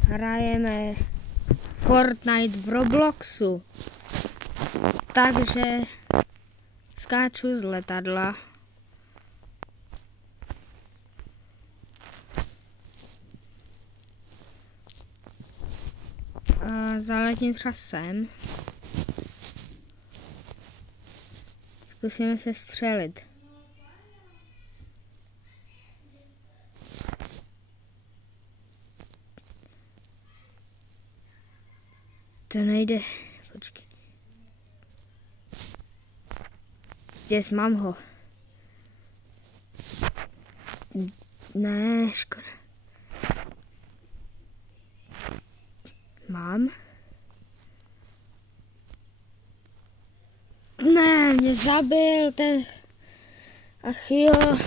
hrajeme Fortnite v Robloxu. Takže skáču z letadla. A zaletím třeba sem. Zkusíme se střelit. To nejde. Počkej. Yes, mám ho. Ne, škoda. Mám. Ne, mě zabil ten. Ach jo.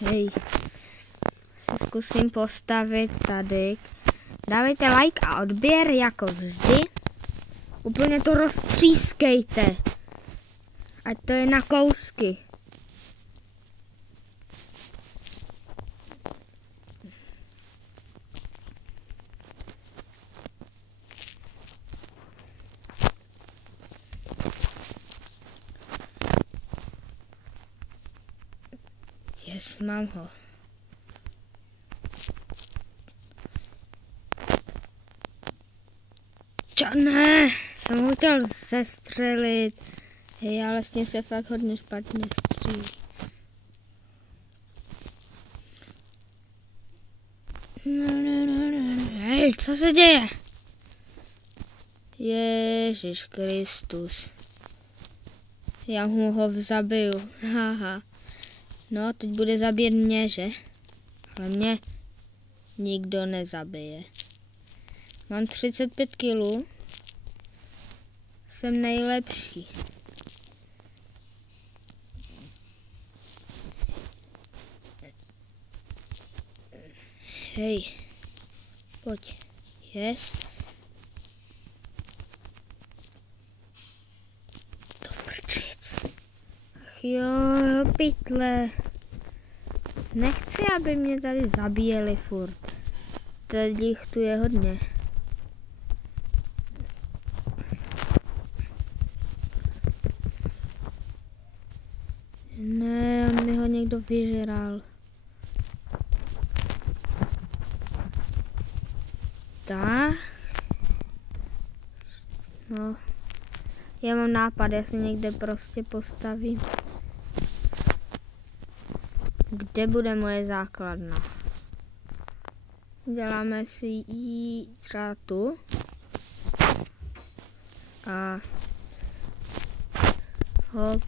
Hej, se zkusím postavit tady. Dávejte like a odběr jako vždy. Úplně to roztřískejte. Ať to je na kousky. Yes, mám ho. Čo, ne, jsem ho chtěl sestřelit. Hej, ale s ním se fakt hodně špatně střílí. Hej, co se děje? Ježíš Kristus. Já mu ho zabiju. Haha. No, teď bude zabít mě, že? Ale mě nikdo nezabije. Mám 35 kg. Jsem nejlepší. Hej. Pojď. Yes. To prčic. Ach jo, pytle. Nechci, aby mě tady zabíjeli furt. Tady jich tu je hodně. Ne, on mi ho někdo vyžral. Tak. No. Já mám nápad, já se někde prostě postavím. Kde bude moje základna? Děláme si ji třeba tu. A hop.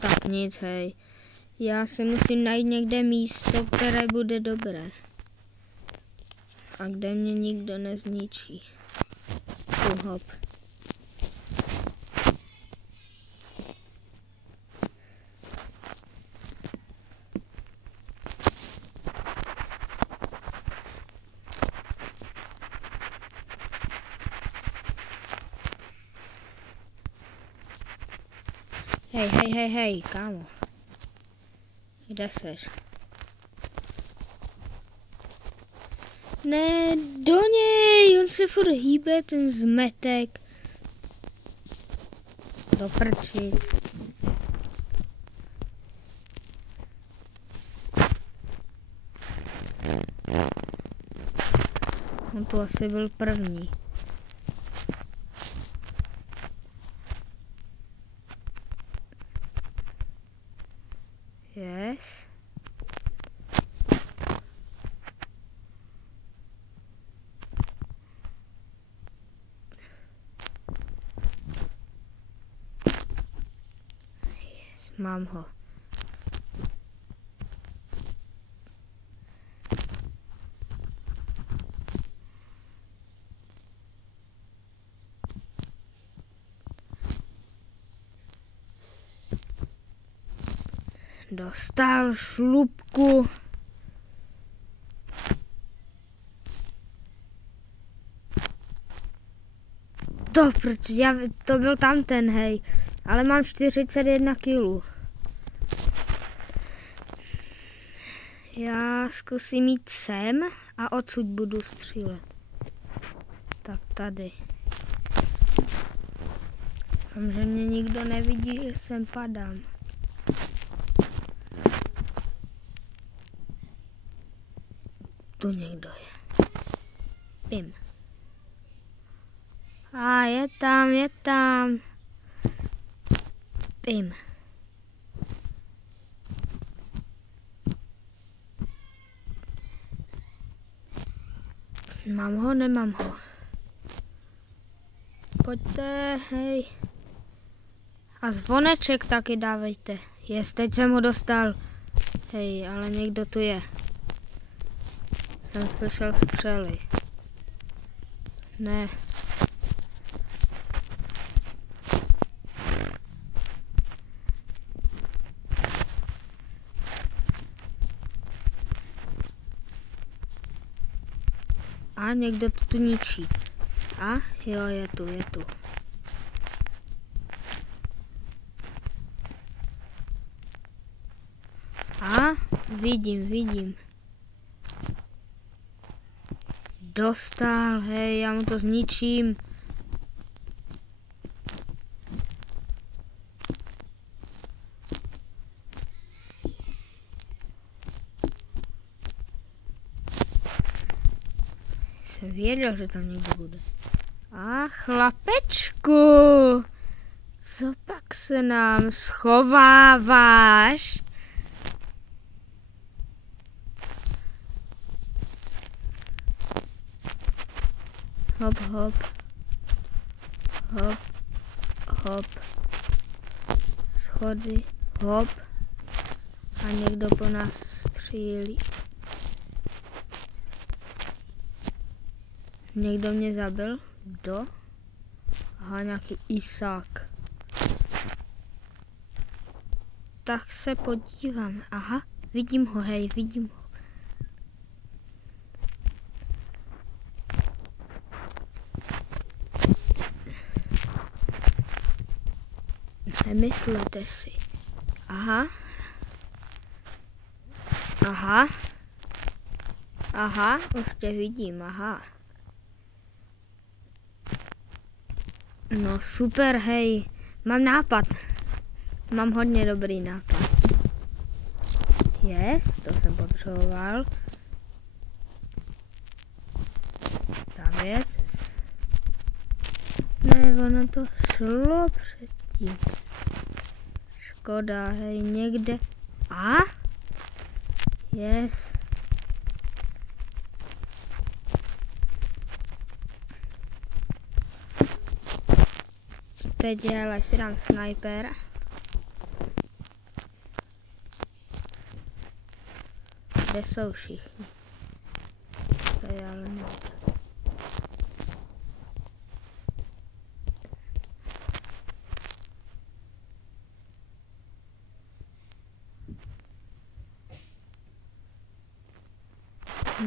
Tak nic, hej. Já si musím najít někde místo, které bude dobré. A kde mě nikdo nezničí. Tu hop. Hej, kámo. Kde seš? Ne, do něj, on se furt hýbe, ten zmetek. Do prčic. On to asi byl první. Yes. Mám ho. Dostal šlupku. To byl tam ten, hej. Ale mám 41 kg. Já zkusím jít sem a odsud budu střílet. Tak tady. Doufám, že mě nikdo nevidí, že sem padám. Tu někdo je. Pim. A je tam. Pim. Mám ho, nemám ho. Pojďte, hej. A zvoneček taky dávejte. Teď jsem ho dostal. Hej, ale někdo tu je. Jsem slyšel střely. Ne. A někdo to tu ničí. A jo, je tu. A vidím. Dostal, hej, já mu to zničím. Jsem věděl, že tam někdo bude. A chlapečku, co pak se nám schováváš? Hop. Schody, hop. A někdo po nás střílí. Někdo mě zabil? Kdo? Aha, nějaký Isák. Tak se podívám. Aha, vidím ho. Nemyslete si. Aha, už tě vidím, No super, hej, mám nápad. Mám hodně dobrý nápad. To jsem potřeboval. Ta věc. Ne, ono to šlo předtím. Škoda, hej, někde. Teď ale si dám sniper. Kde jsou všichni? Tady ale ne.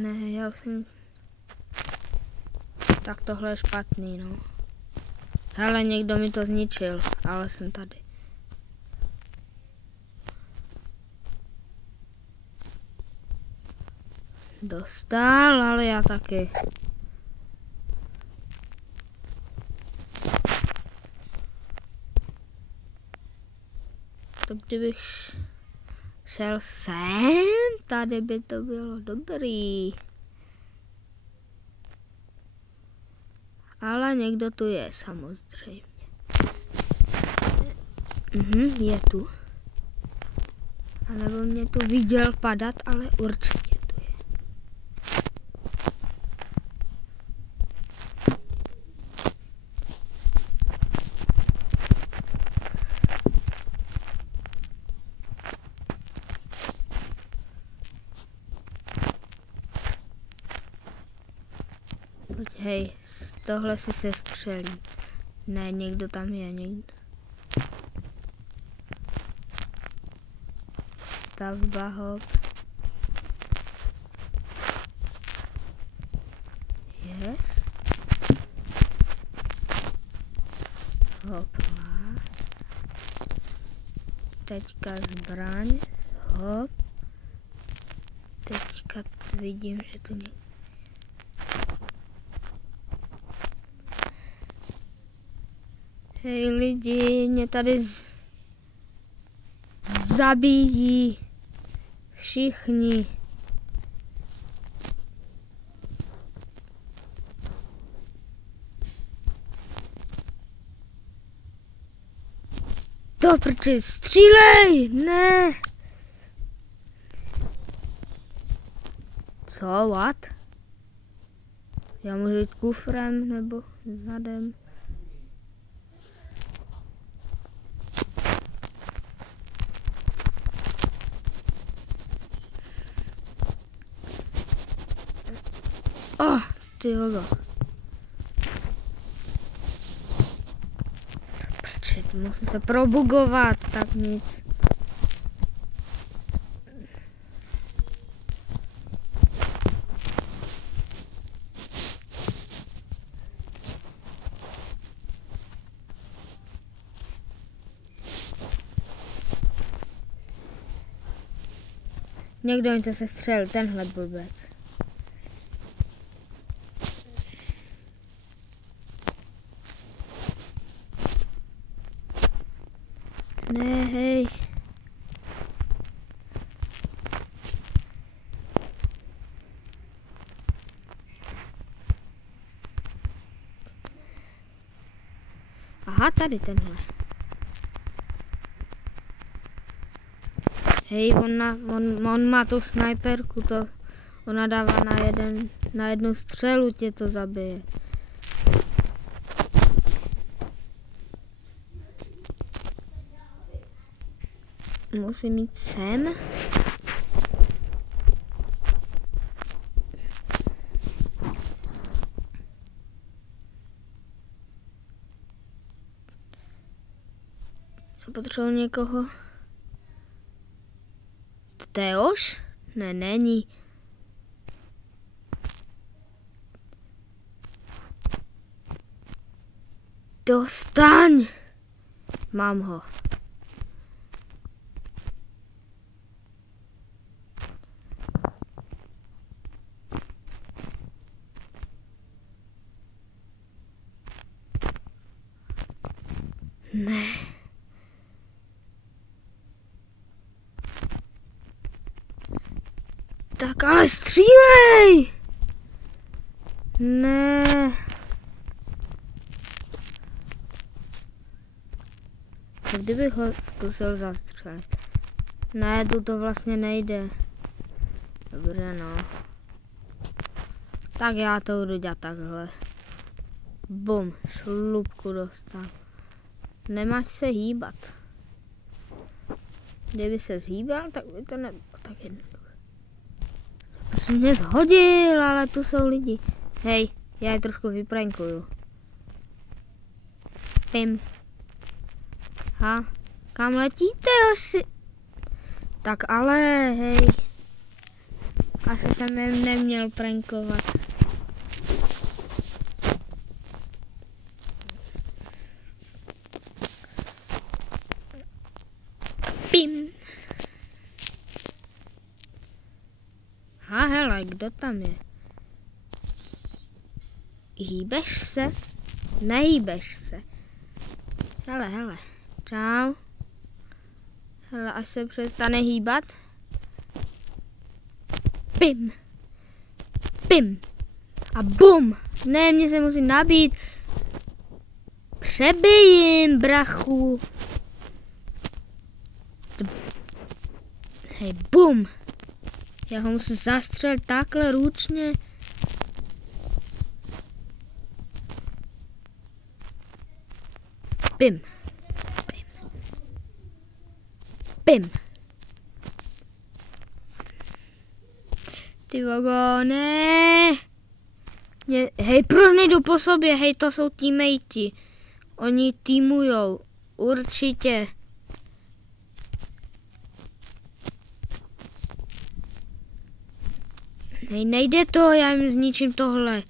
Ne, já už jsem... Tak tohle je špatný, no. Hele, někdo mi to zničil, ale jsem tady. Dostal, ale já taky. To kdybych šel sem, tady by to bylo dobrý. Ale někdo tu je, samozřejmě. Je tu. A nebo mě tu viděl padat, ale určitě tu je. Pojď, hej. Tohle si se střelí. Ne, někdo tam je, někdo. stavba, hop. Yes. Hopla. Teďka zbraň, hop. Teďka vidím, že to někde. Hej lidi, mě tady zabíjí všichni. Do prči, střílej! Ne! Co, what? Já můžu jít kufrem nebo zadem? Ty hogo. Prčit, musím se probugovat, tak nic. Někdo jim to se střelil, tenhle blbec. Ne, hej. Aha, tady tenhle. Hej, on má tu snajperku, to ona dává na jednu střelu, tě to zabije. Musím jít sem. Potřebuji někoho. Teoš? Ne, není. Dostaň! Mám ho. Ne. Tak ale střílej! Ne. Kdybych ho zkusil zastřelit. Ne, tu to vlastně nejde. Dobře, no. Tak já to budu dělat takhle. Bum, šlupku dostal. Nemáš se hýbat. Kdyby se zhýbal, tak by to nebylo tak jednoduché. Jsem mě zhodil, ale tu jsou lidi. Hej, já je trošku vyprankuju. Pim. Ha, kam letíte asi? Tak ale, hej. Asi jsem je neměl prankovat. Pim. Ha, hele, kdo tam je? Hýbeš se? Nehýbeš se. Hele. Čau. Hele, až se přestane hýbat. Pim. Pim. A bum. Ne, mě se musí nabít. Přebijím, brachu. Hej, bum. Já ho musím zastřelit takhle ručně. Pim. Pim. Pim. Ty vogo, ne. Hej, proč nejdu po sobě? Hej, to jsou teammatey. Oni týmujou. Určitě. Hej, nejde to, já jim zničím tohle.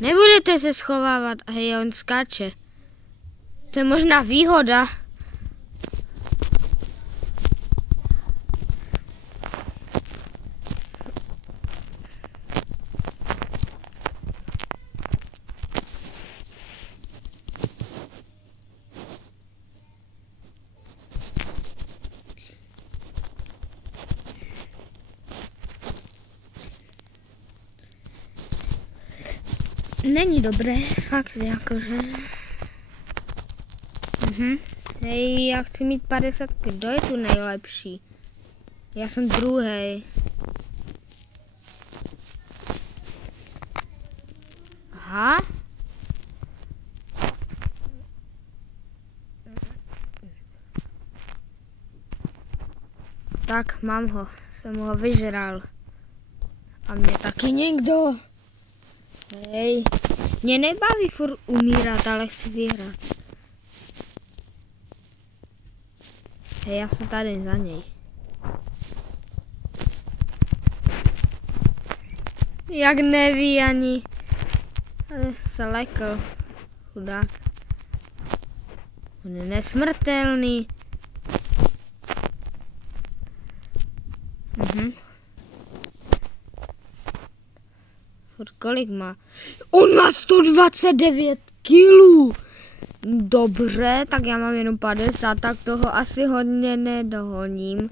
Nebudete se schovávat. Hej, on skáče. To je možná výhoda. Není dobré, fakt jakože. Hej, já chci mít 50. Kdo je tu nejlepší? Já jsem druhý. Aha. Tak, mám ho. Jsem ho vyžral. A mě taky někdo. Hej, mě nebaví furt umírat, ale chci vyhrát. Hej, já jsem tady za něj. Jak neví ani. Ale se lekl. Chudák. On je nesmrtelný. Kolik má? On má 129 kilů. Dobře, tak já mám jenom 50, tak toho asi hodně nedohoním.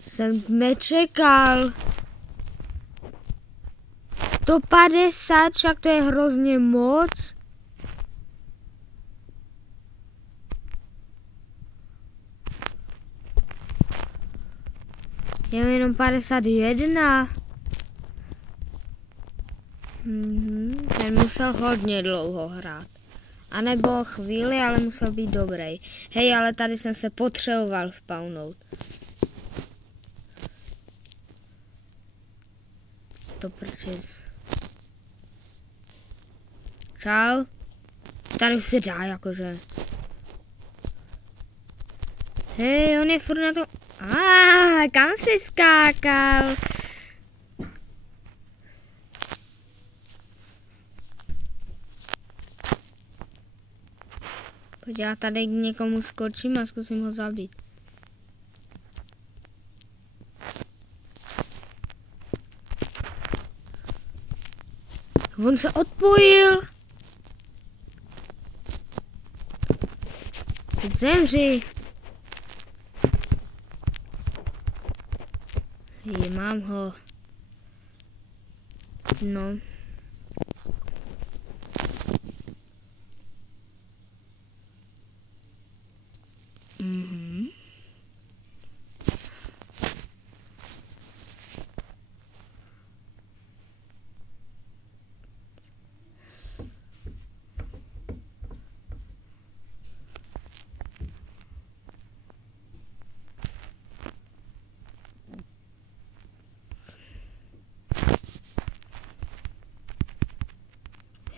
Jsem nečekal. 150, však to je hrozně moc. Já mám jenom 51. Ten musel hodně dlouho hrát. A nebo chvíli, ale musel být dobrý. Hej, ale tady jsem se potřeboval spawnout. To prčic. Čau. Tady už se dá, jakože. Hej, on je furt na to. Kam jsi skákal? Pojď, já tady k někomu skočím a zkusím ho zabít. On se odpojil. Teď zemři. Hej, mám ho. No.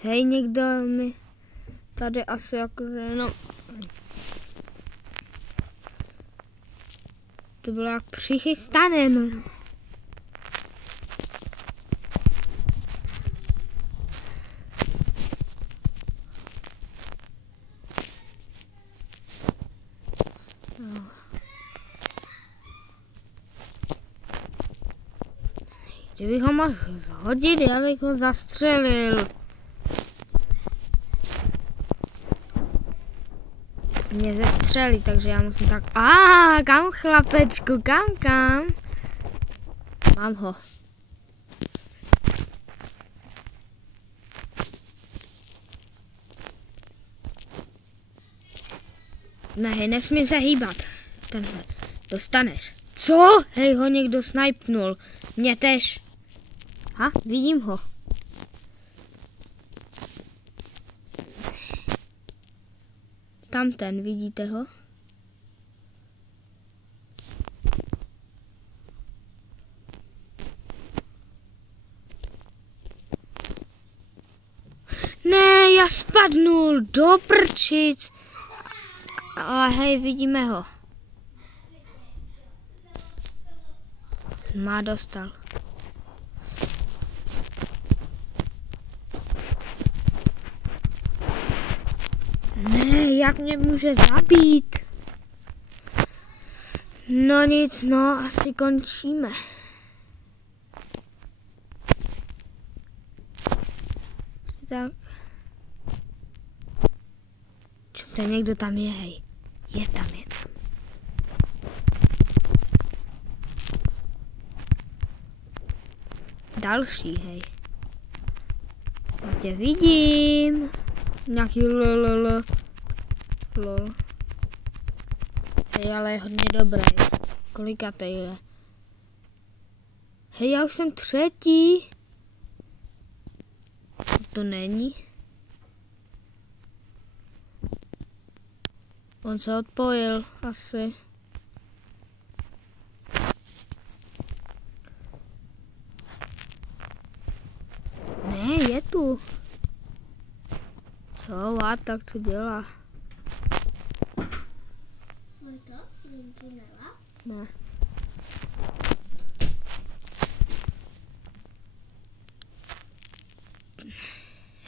Hej, někdo mi tady asi jakože, no. To bylo jak přichystané, no. Kdybych ho mohl zhodit, já bych ho zastřelil. Mě zestřelí, takže já musím tak. Kam chlapečku, kam? Mám ho. Ne, nesmím se hýbat. Tenhle. Dostaneš. Co? Hej, ho někdo snajpnul. Mě tež. Vidím ho. Tam ten, vidíte ho? Ne, já spadnul do prčic. Ale hej, vidíme ho. Dostal. Jak mě může zabít? No nic, no, asi končíme. Tak. Čo, někdo tam je, hej. Je tam. Další, hej. Já tě vidím. Nějaký lol. Hej, ale je hodně dobrý. Kolikatý je? Hej, já už jsem třetí. To není. On se odpojil, asi. Ne, je tu. Co? A tak co dělá? Ne.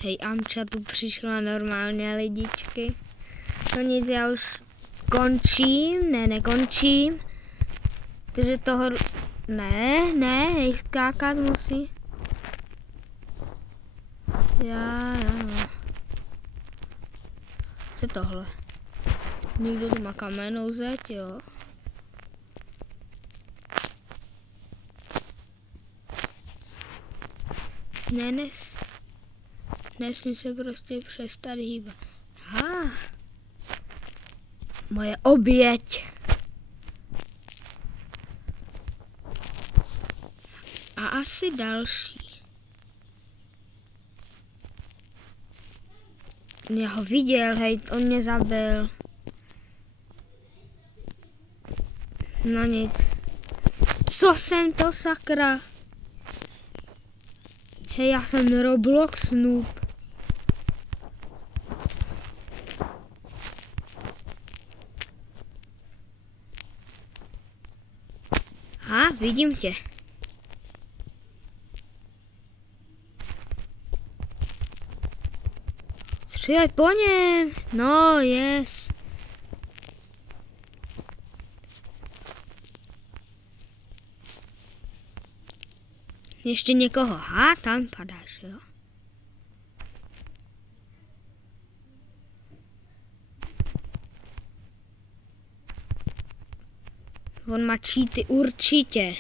Hej, Amča tu přišla normálně, lidičky. No nic, já už končím, nekončím. Protože toho... Ne, hej, skákat musí. Já. Co je tohle? Někdo tu má kamennou zeď, jo? Ne. Nesmí se prostě přestat hýbat. Aha. Moje oběť. A asi další. Já ho viděl, hej, on mě zabil. No nic. Co jsem to, sakra? Hej, já jsem Roblox noob. Vidím tě. Střílej po něm. No, yes. Ještě někoho. Tam padáš, jo. On má cheaty, určitě.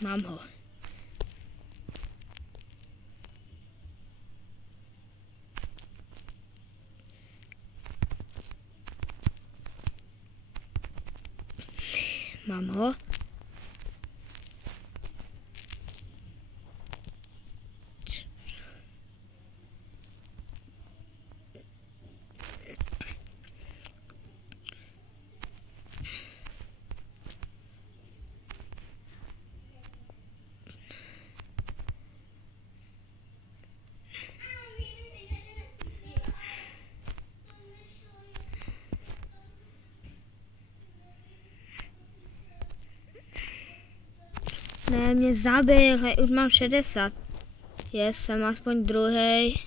Mám ho. Mám ho. Ne, mě zabil, hej, už mám 60. Jsem aspoň druhý.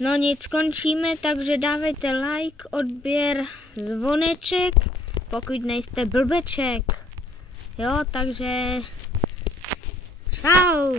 No nic, skončíme, takže dávejte like, odběr, zvoneček, pokud nejste blbeček. Jo, takže čau.